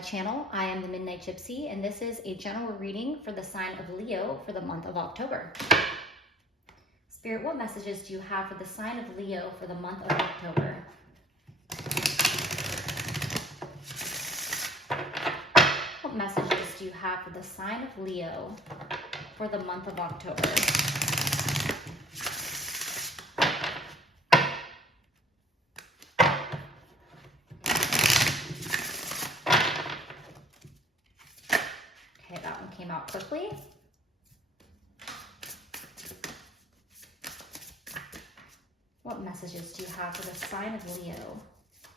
my channel. I am the Midnight Gypsy, and this is a general reading for the sign of Leo for the month of October. Spirit, what messages do you have for the sign of Leo for the month of October? What messages do you have for the sign of Leo for the month of October? Okay, that one came out quickly. What messages do you have for the sign of Leo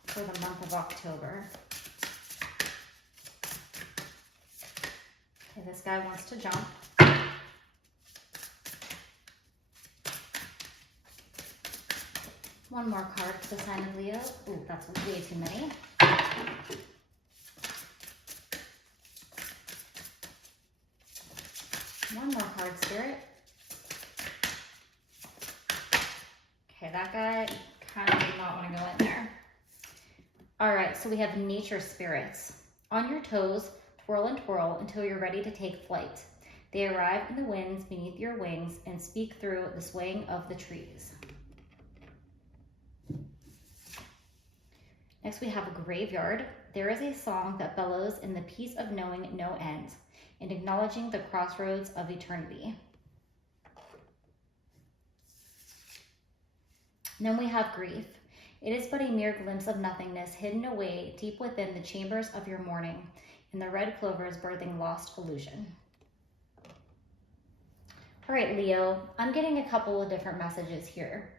for the month of October? Okay, this guy wants to jump. One more card for the sign of Leo. Ooh, that's way too many. One more card, Spirit. Okay, that guy kind of did not want to go in there. All right, so we have nature spirits. On your toes, twirl and twirl until you're ready to take flight. They arrive in the winds beneath your wings and speak through the swaying of the trees. Next, we have a graveyard. There is a song that bellows in the peace of knowing no end and acknowledging the crossroads of eternity. Then we have grief. It is but a mere glimpse of nothingness hidden away deep within the chambers of your mourning, and the red clovers birthing lost illusion. All right, Leo, I'm getting a couple of different messages here.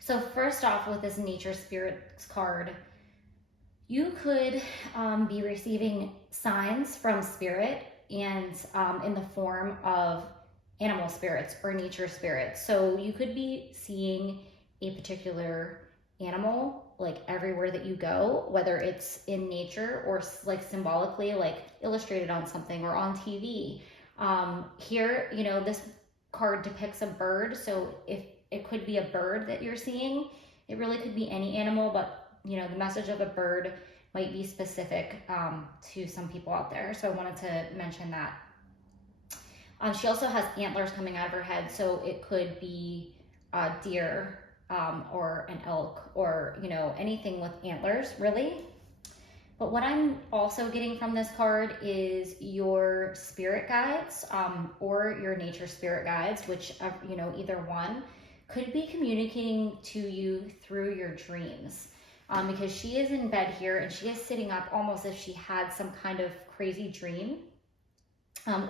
So first off, with this nature spirits card, you could be receiving signs from spirit and in the form of animal spirits or nature spirits. So you could be seeing a particular animal like everywhere that you go, whether it's in nature or like symbolically, like illustrated on something or on TV. Here, you know, this card depicts a bird. So if it could be a bird that you're seeing, it really could be any animal, but you know, the message of a bird might be specific to some people out there. So I wanted to mention that. She also has antlers coming out of her head, so it could be a deer or an elk or, you know, anything with antlers, really. But what I'm also getting from this card is your spirit guides or your nature spirit guides, which, you know, either one could be communicating to you through your dreams. Because she is in bed here and she is sitting up almost as if she had some kind of crazy dream.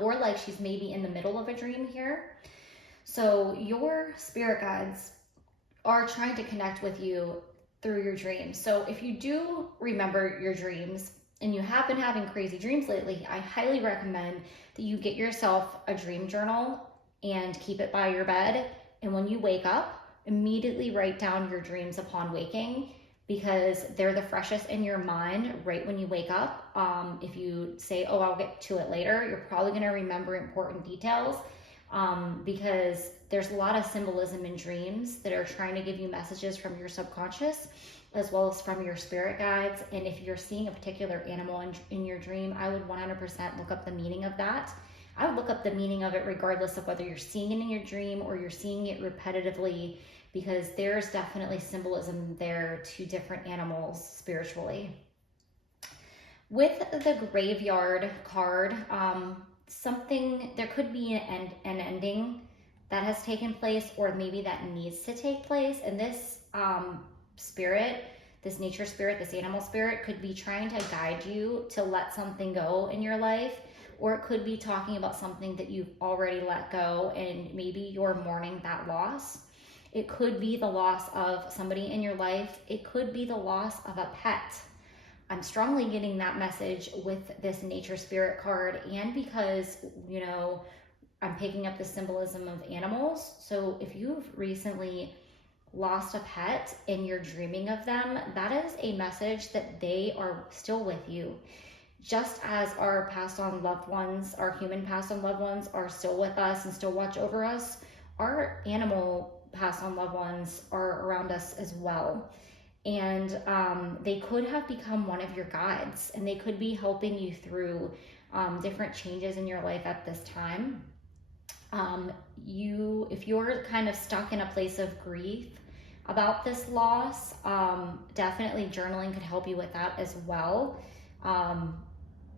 Or like she's maybe in the middle of a dream here. So your spirit guides are trying to connect with you through your dreams. So if you do remember your dreams and you have been having crazy dreams lately, I highly recommend that you get yourself a dream journal and keep it by your bed. And when you wake up, immediately write down your dreams upon waking, because they're the freshest in your mind right when you wake up. If you say, oh, I'll get to it later, you're probably gonna remember important details because there's a lot of symbolism in dreams that are trying to give you messages from your subconscious as well as from your spirit guides. And if you're seeing a particular animal in your dream, I would 100% look up the meaning of that. I would look up the meaning of it regardless of whether you're seeing it in your dream or you're seeing it repetitively, because there's definitely symbolism there to different animals spiritually. With the graveyard card, there could be an ending that has taken place, or maybe that needs to take place. And this spirit, this nature spirit, this animal spirit could be trying to guide you to let something go in your life, or it could be talking about something that you've already let go and maybe you're mourning that loss. It could be the loss of somebody in your life. It could be the loss of a pet. I'm strongly getting that message with this nature spirit card, and because, you know, I'm picking up the symbolism of animals. So if you've recently lost a pet and you're dreaming of them, that is a message that they are still with you. Just as our passed on loved ones, our human passed on loved ones are still with us and still watch over us, our animal passed on loved ones are around us as well. And they could have become one of your guides, and they could be helping you through different changes in your life at this time. If you're kind of stuck in a place of grief about this loss, definitely journaling could help you with that as well.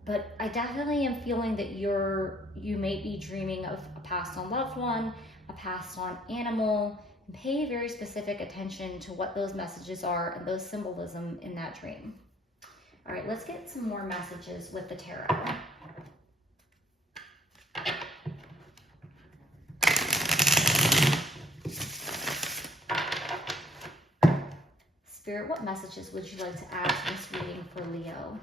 But I definitely am feeling that you may be dreaming of a passed on loved one, a passed on animal. And pay very specific attention to what those messages are and those symbolism in that dream. All right, let's get some more messages with the tarot. Spirit, what messages would you like to add to this reading for Leo?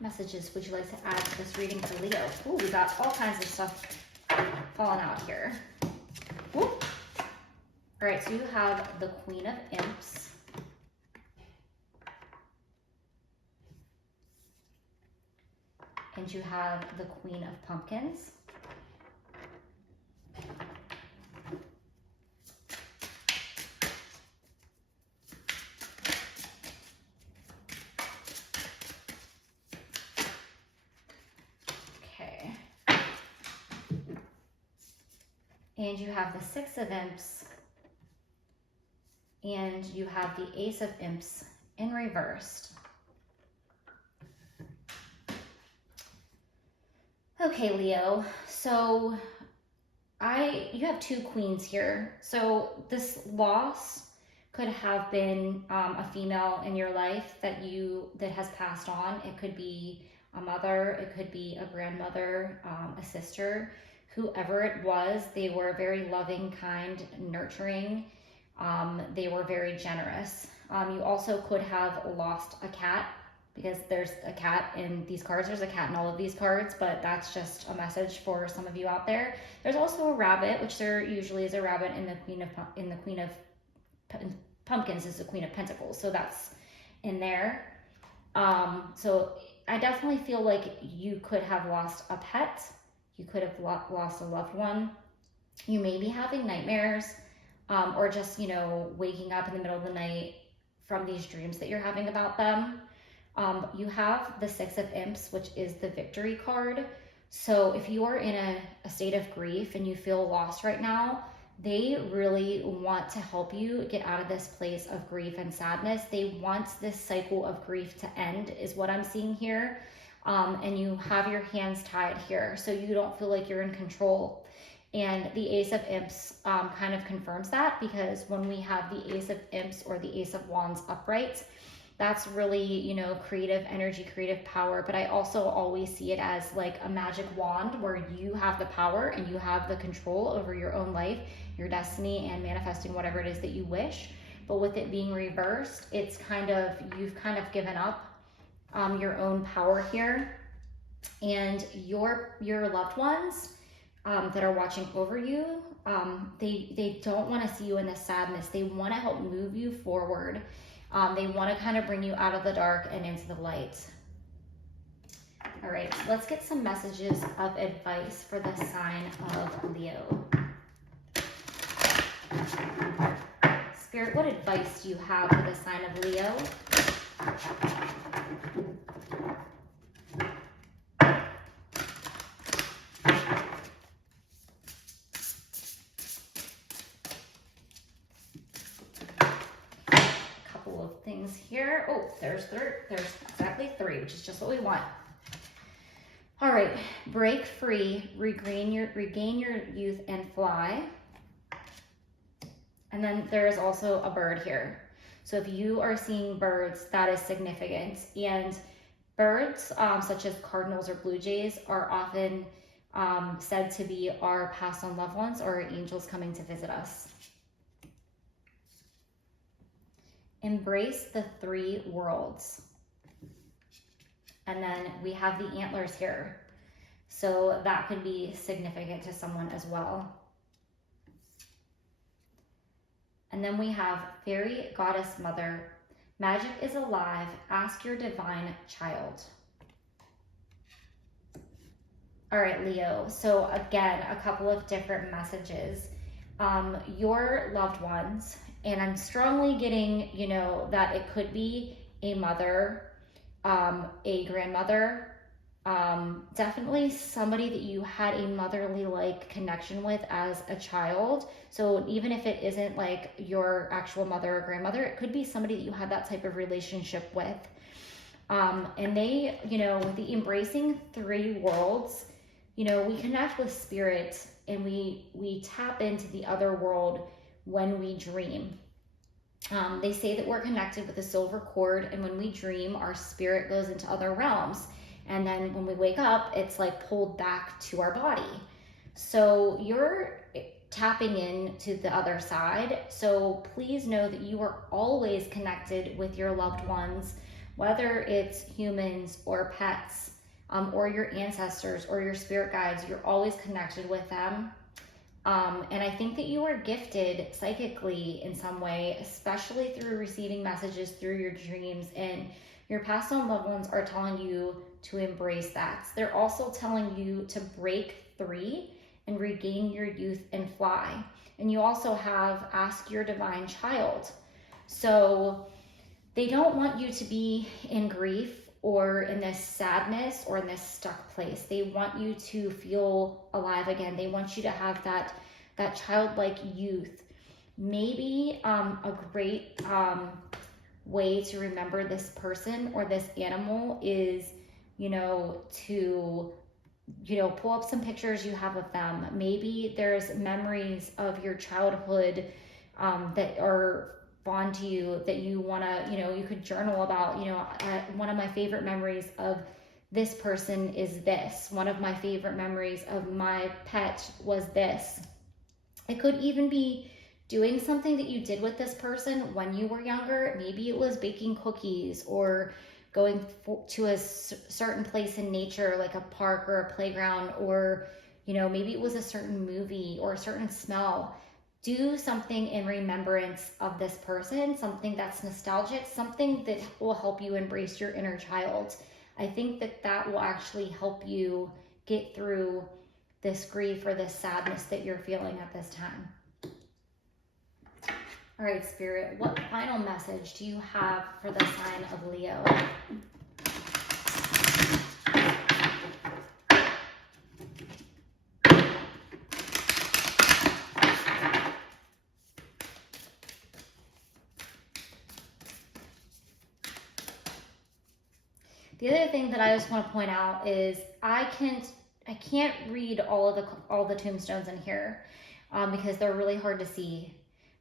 Messages would you like to add to this reading for Leo? Ooh, we got all kinds of stuff falling out here. Ooh. All right, so you have the Queen of Imps. And you have the Queen of Pumpkins. Okay. And you have the Six of Imps. And you have the Ace of Imps in reversed. Okay, Leo, so you have two queens here. So this loss could have been a female in your life that has passed on. It could be a mother, it could be a grandmother, a sister, whoever it was. They were very loving, kind, nurturing. They were very generous. You also could have lost a cat, because there's a cat in these cards. There's a cat in all of these cards, but that's just a message for some of you out there. There's also a rabbit, which there usually is a rabbit in the Queen of Pumpkins is the Queen of Pentacles, so that's in there. So I definitely feel like you could have lost a pet. You could have lost a loved one. You may be having nightmares, or just, waking up in the middle of the night from these dreams that you're having about them. You have the Six of Imps, which is the victory card. So if you are in a state of grief and you feel lost right now, they really want to help you get out of this place of grief and sadness. They want this cycle of grief to end, is what I'm seeing here. And you have your hands tied here, so you don't feel like you're in control. And the Ace of Imps kind of confirms that, because when we have the Ace of Imps or the Ace of Wands upright, that's really, creative energy, creative power. But I also always see it as like a magic wand where you have the power and you have the control over your own life, your destiny, and manifesting whatever it is that you wish. But with it being reversed, it's you've kind of given up your own power here. And your loved ones that are watching over you, they don't want to see you in the sadness. They want to help move you forward. They want to kind of bring you out of the dark and into the light. All right, so let's get some messages of advice for the sign of Leo. Spirit, what advice do you have for the sign of Leo? Things here. Oh, there's exactly 3, which is just what we want. All right, break free, regain your youth and fly. And then there is also a bird here. So if you are seeing birds, that is significant. And birds, such as cardinals or blue jays, are often said to be our passed on loved ones or angels coming to visit us. Embrace the 3 worlds. And then we have the antlers here. So that could be significant to someone as well. And then we have Fairy Goddess Mother. Magic is alive. Ask your divine child. All right, Leo. So again, a couple of different messages. Your loved ones, and I'm strongly getting, that it could be a mother, a grandmother, definitely somebody that you had a motherly like connection with as a child. So even if it isn't like your actual mother or grandmother, it could be somebody that you had that type of relationship with. And they, with the embracing three worlds, we connect with spirit, and we tap into the other world when we dream. They say that we're connected with a silver cord, and when we dream, our spirit goes into other realms. And then when we wake up, it's like pulled back to our body. So you're tapping into the other side. So please know that you are always connected with your loved ones, whether it's humans or pets, or your ancestors or your spirit guides. You're always connected with them. And I think that you are gifted psychically in some way, especially through receiving messages through your dreams. And your past and loved ones are telling you to embrace that. They're also telling you to break free and regain your youth and fly. And you also have ask your divine child. So they don't want you to be in grief or in this sadness or in this stuck place. They want you to feel alive again. They want you to have that childlike youth. Maybe a great way to remember this person or this animal is, to, pull up some pictures you have of them. Maybe there's memories of your childhood that are bond to you that you want to, you could journal about. One of my favorite memories of this person is this. One of my favorite memories of my pet was this. It could even be doing something that you did with this person when you were younger. Maybe it was baking cookies or going to a certain place in nature, like a park or a playground, or, maybe it was a certain movie or a certain smell. Do something in remembrance of this person, something that's nostalgic, something that will help you embrace your inner child. I think that will actually help you get through this grief or this sadness that you're feeling at this time. All right, Spirit, what final message do you have for the sign of Leo? The other thing that I just want to point out is I can't read all the tombstones in here because they're really hard to see.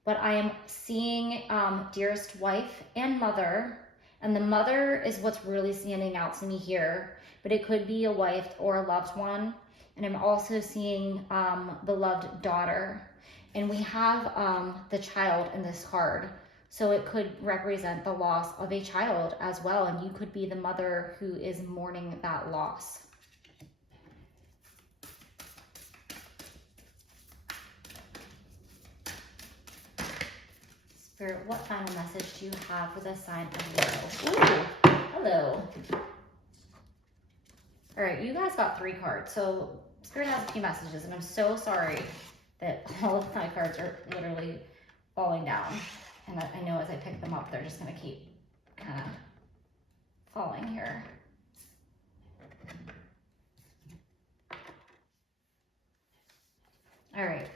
But I am seeing dearest wife and mother, and the mother is what's really standing out to me here. But it could be a wife or a loved one. And I'm also seeing beloved daughter, and we have the child in this card. So it could represent the loss of a child as well, and you could be the mother who is mourning that loss. Spirit, what final message do you have for the sign of Leo? Ooh, hello. All right, you guys got 3 cards. So Spirit has a few messages, and I'm so sorry that all of my cards are literally falling down. And I know as I pick them up, they're just going to keep kind of falling here. All right.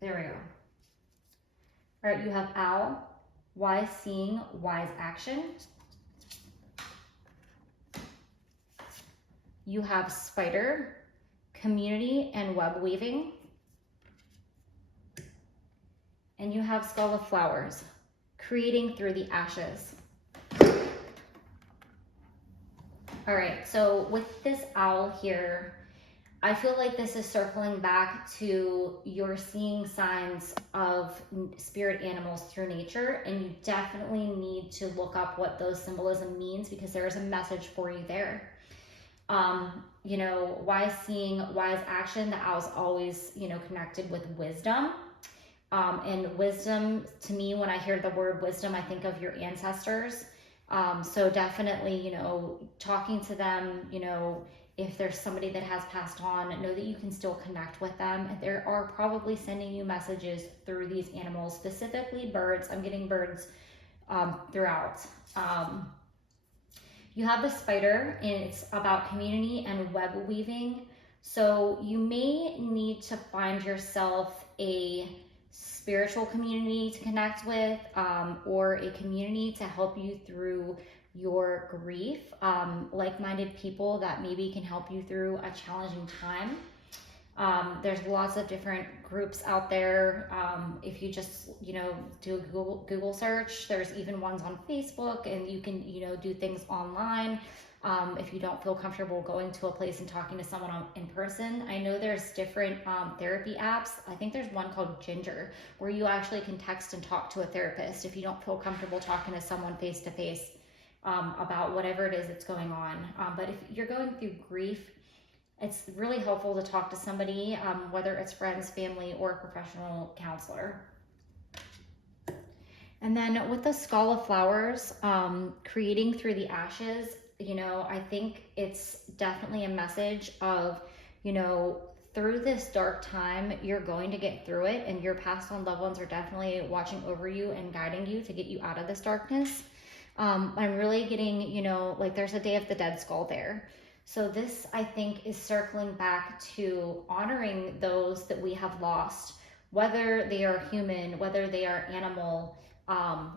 There we go. All right, you have owl, wise seeing, wise action. You have spider, community and web weaving. And you have skull of flowers, creating through the ashes. All right, so with this owl here, I feel like this is circling back to your seeing signs of spirit animals through nature, and you definitely need to look up what those symbolism means because there is a message for you there. Wise seeing, wise action, the owl's always, connected with wisdom. And wisdom, to me, when I hear the word wisdom, I think of your ancestors. So definitely, you know, talking to them, you know, if there's somebody that has passed on, know that you can still connect with them. There are probably sending you messages through these animals, specifically birds. I'm getting birds throughout. You have the spider, and it's about community and web weaving. So you may need to find yourself a spiritual community to connect with, or a community to help you through your grief, like-minded people that maybe can help you through a challenging time. There's lots of different groups out there. If you just, you know, do a Google search, there's even ones on Facebook, and you can, you know, do things online. If you don't feel comfortable going to a place and talking to someone in person, I know there's different therapy apps. I think there's one called Ginger, where you actually can text and talk to a therapist if you don't feel comfortable talking to someone face to face about whatever it is that's going on. But if you're going through grief, it's really helpful to talk to somebody, whether it's friends, family, or a professional counselor. And then with the Skull of Flowers, creating through the ashes, you know, I think it's definitely a message of, you know, through this dark time, you're going to get through it, and your past on loved ones are definitely watching over you and guiding you to get you out of this darkness. I'm really getting, you know, like there's a Day of the Dead skull there. So this, I think, is circling back to honoring those that we have lost, whether they are human, whether they are animal.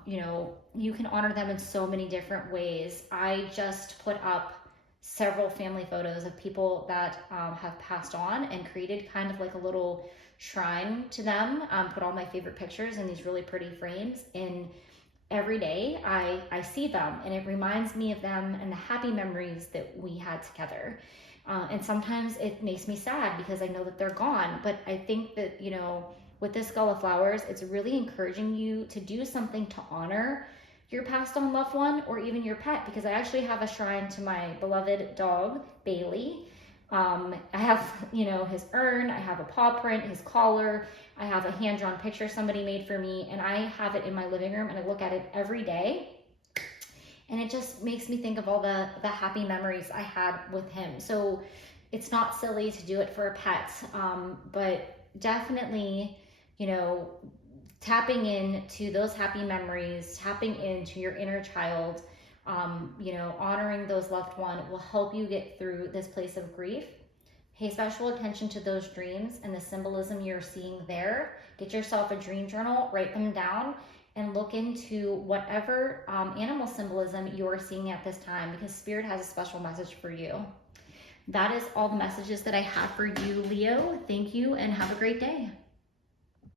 You know, you can honor them in so many different ways. I just put up several family photos of people that have passed on, and created kind of like a little shrine to them. Put all my favorite pictures in these really pretty frames, and every day I see them, and it reminds me of them and the happy memories that we had together. And sometimes it makes me sad because I know that they're gone. But I think that, you know, with this Skull of Flowers, it's really encouraging you to do something to honor your passed on loved one, or even your pet, because I actually have a shrine to my beloved dog, Bailey. I have, you know, his urn, I have a paw print, his collar, I have a hand-drawn picture somebody made for me, and I have it in my living room, and I look at it every day. And it just makes me think of all the happy memories I had with him. So it's not silly to do it for a pet, but definitely, you know, tapping into those happy memories, tapping into your inner child, you know, honoring those loved ones will help you get through this place of grief. Pay special attention to those dreams and the symbolism you're seeing there. Get yourself a dream journal, write them down, and look into whatever animal symbolism you're seeing at this time, because Spirit has a special message for you. That is all the messages that I have for you, Leo. Thank you, and have a great day.